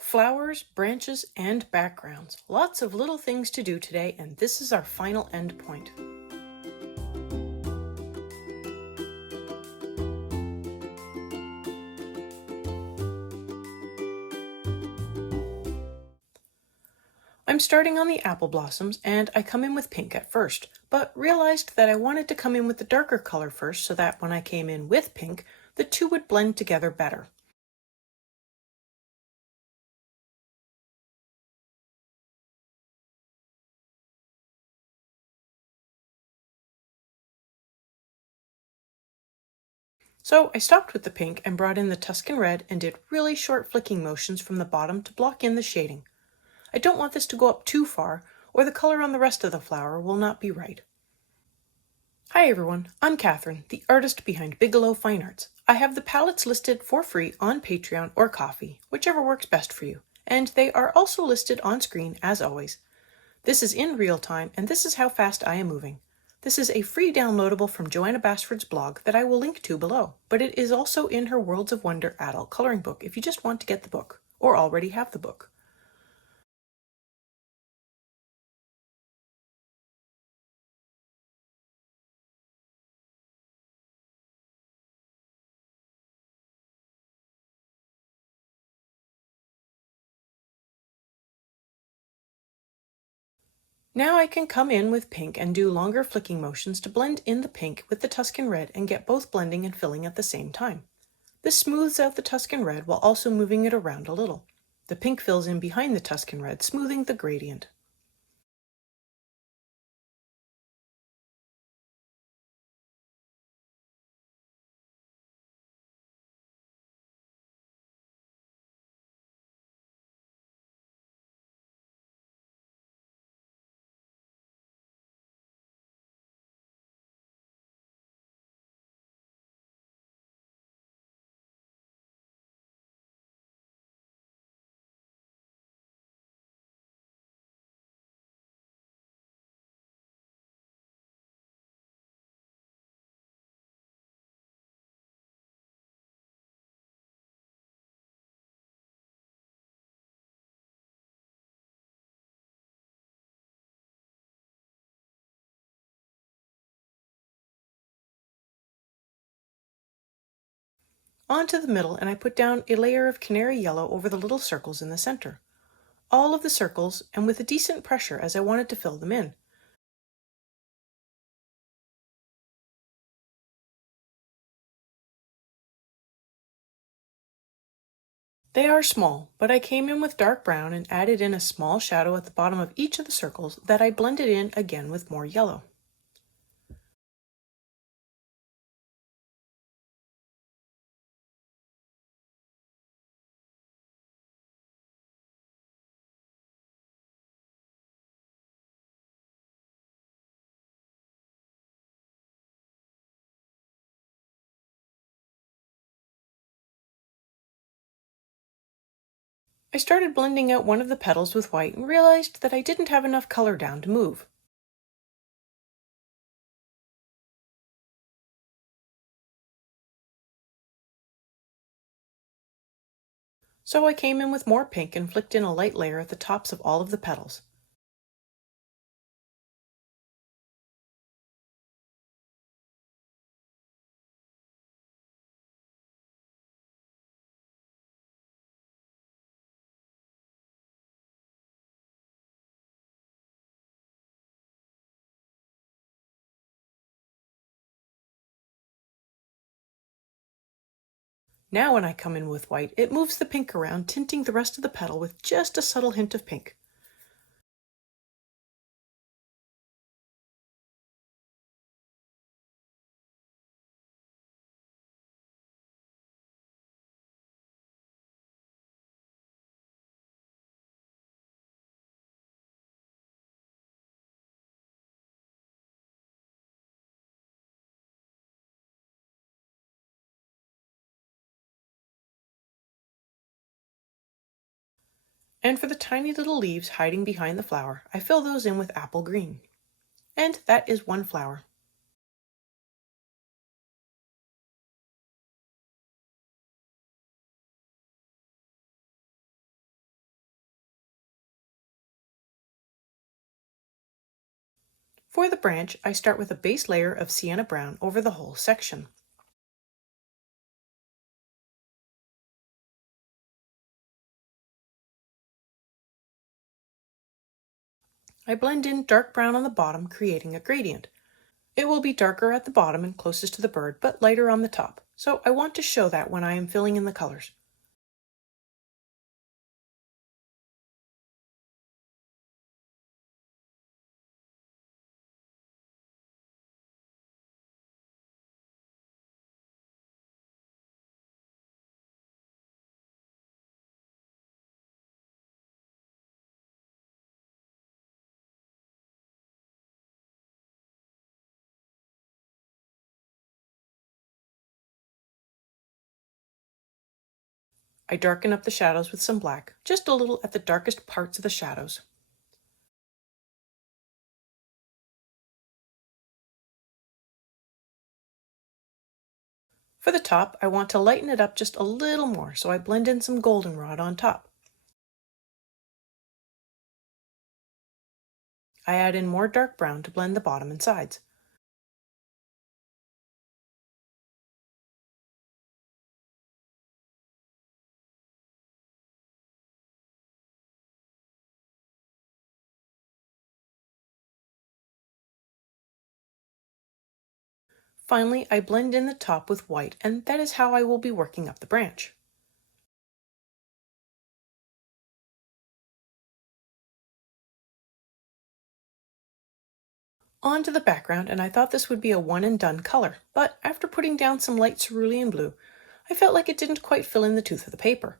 Flowers, branches, and backgrounds. Lots of little things to do today, and this is our final end point. I'm starting on the apple blossoms, and I come in with pink at first, but realized that I wanted to come in with the darker color first so that when I came in with pink, the two would blend together better. So I stopped with the pink and brought in the Tuscan red and did really short flicking motions from the bottom to block in the shading. I don't want this to go up too far, or the color on the rest of the flower will not be right. Hi everyone, I'm Catherine, the artist behind Bigelow Fine Arts. I have the palettes listed for free on Patreon or Ko-fi, whichever works best for you, and they are also listed on screen as always. This is in real time, and this is how fast I am moving. This is a free downloadable from Joanna Basford's blog that I will link to below, but it is also in her Worlds of Wonder adult coloring book if you just want to get the book, or already have the book. Now I can come in with pink and do longer flicking motions to blend in the pink with the Tuscan red and get both blending and filling at the same time. This smooths out the Tuscan red while also moving it around a little. The pink fills in behind the Tuscan red, smoothing the gradient. Onto the middle, and I put down a layer of canary yellow over the little circles in the center. All of the circles, and with a decent pressure as I wanted to fill them in. They are small, but I came in with dark brown and added in a small shadow at the bottom of each of the circles that I blended in again with more yellow. I started blending out one of the petals with white and realized that I didn't have enough color down to move. So I came in with more pink and flicked in a light layer at the tops of all of the petals. Now when I come in with white, it moves the pink around, tinting the rest of the petal with just a subtle hint of pink. And for the tiny little leaves hiding behind the flower, I fill those in with apple green. And that is one flower. For the branch, I start with a base layer of sienna brown over the whole section. I blend in dark brown on the bottom, creating a gradient. It will be darker at the bottom and closest to the bird, but lighter on the top, so I want to show that when I am filling in the colors. I darken up the shadows with some black, just a little at the darkest parts of the shadows. For the top, I want to lighten it up just a little more, so I blend in some goldenrod on top. I add in more dark brown to blend the bottom and sides. Finally, I blend in the top with white, and that is how I will be working up the branch. On to the background, and I thought this would be a one and done color, but after putting down some light cerulean blue, I felt like it didn't quite fill in the tooth of the paper.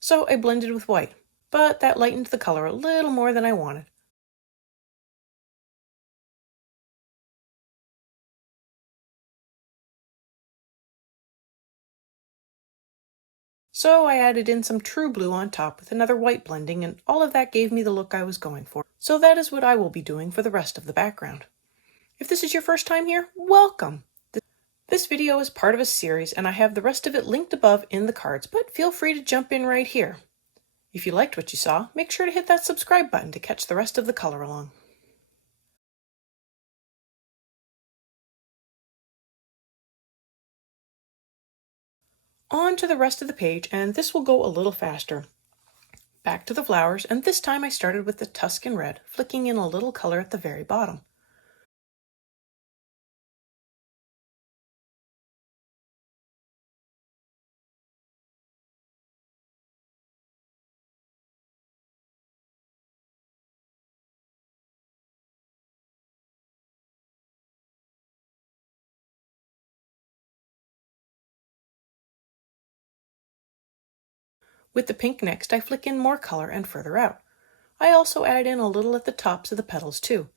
So I blended with white, but that lightened the color a little more than I wanted. So I added in some true blue on top with another white blending, and all of that gave me the look I was going for. So that is what I will be doing for the rest of the background. If this is your first time here, welcome! This video is part of a series, and I have the rest of it linked above in the cards, but feel free to jump in right here. If you liked what you saw, make sure to hit that subscribe button to catch the rest of the color along. On to the rest of the page, and this will go a little faster. Back to the flowers, and this time I started with the Tuscan red, flicking in a little color at the very bottom. With the pink next, I flick in more color and further out. I also add in a little at the tops of the petals too.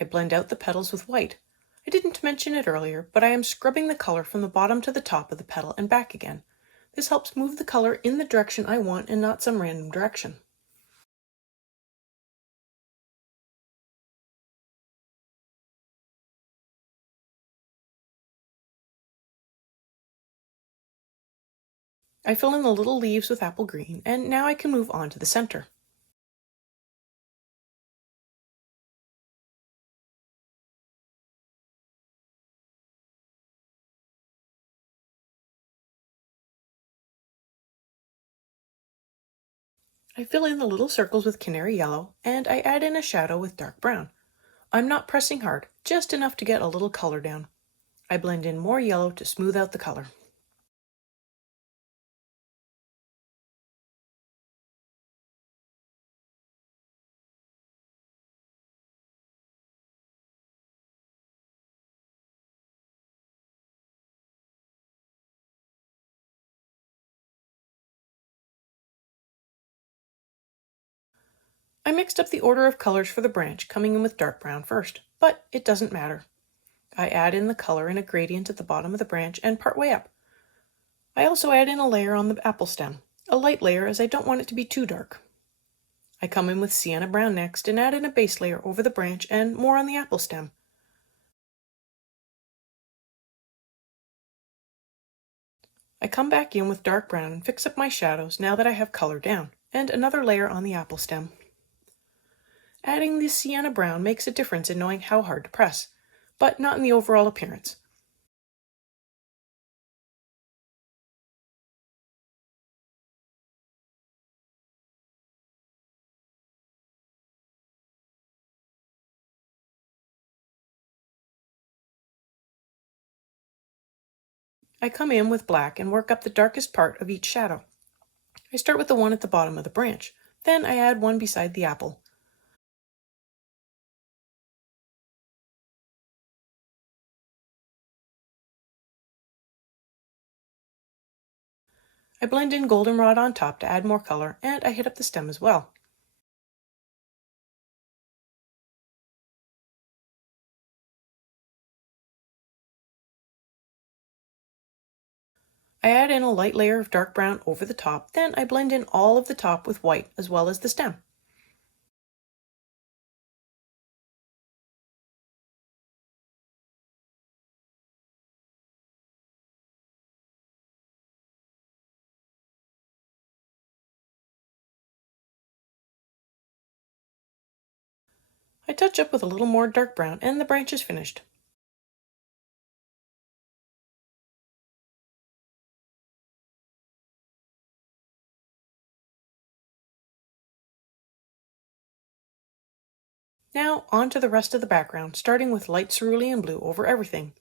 I blend out the petals with white. I didn't mention it earlier, but I am scrubbing the color from the bottom to the top of the petal and back again. This helps move the color in the direction I want and not some random direction. I fill in the little leaves with apple green, and now I can move on to the center. I fill in the little circles with canary yellow, and I add in a shadow with dark brown. I'm not pressing hard, just enough to get a little color down. I blend in more yellow to smooth out the color. I mixed up the order of colors for the branch, coming in with dark brown first, but it doesn't matter. I add in the color in a gradient at the bottom of the branch and partway up. I also add in a layer on the apple stem, a light layer as I don't want it to be too dark. I come in with sienna brown next and add in a base layer over the branch and more on the apple stem. I come back in with dark brown and fix up my shadows now that I have color down, and another layer on the apple stem. Adding the sienna brown makes a difference in knowing how hard to press, but not in the overall appearance. I come in with black and work up the darkest part of each shadow. I start with the one at the bottom of the branch, then I add one beside the apple. I blend in goldenrod on top to add more color, and I hit up the stem as well. I add in a light layer of dark brown over the top, then I blend in all of the top with white as well as the stem. I touch up with a little more dark brown and the branch is finished. Now on to the rest of the background, starting with light cerulean blue over everything.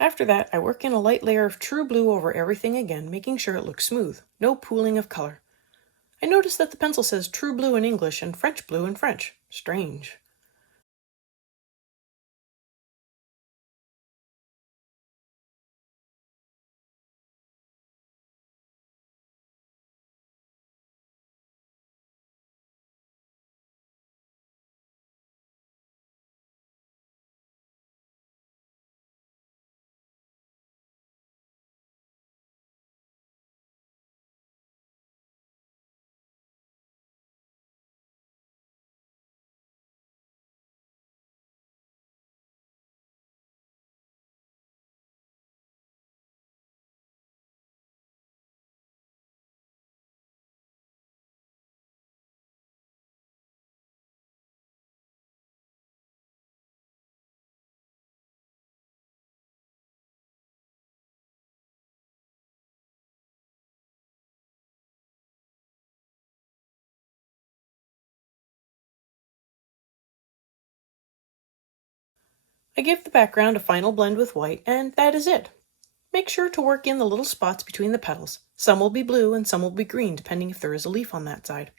After that, I work in a light layer of true blue over everything again, making sure it looks smooth. No pooling of color. I notice that the pencil says true blue in English and French blue in French. Strange. I give the background a final blend with white, and that is it. Make sure to work in the little spots between the petals. Some will be blue and some will be green, depending if there is a leaf on that side.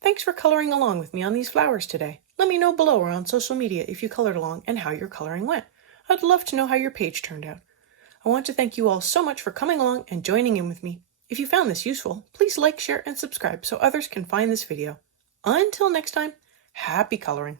Thanks for coloring along with me on these flowers today. Let me know below or on social media if you colored along and how your coloring went. I'd love to know how your page turned out. I want to thank you all so much for coming along and joining in with me. If you found this useful, please like, share, and subscribe so others can find this video. Until next time, happy coloring!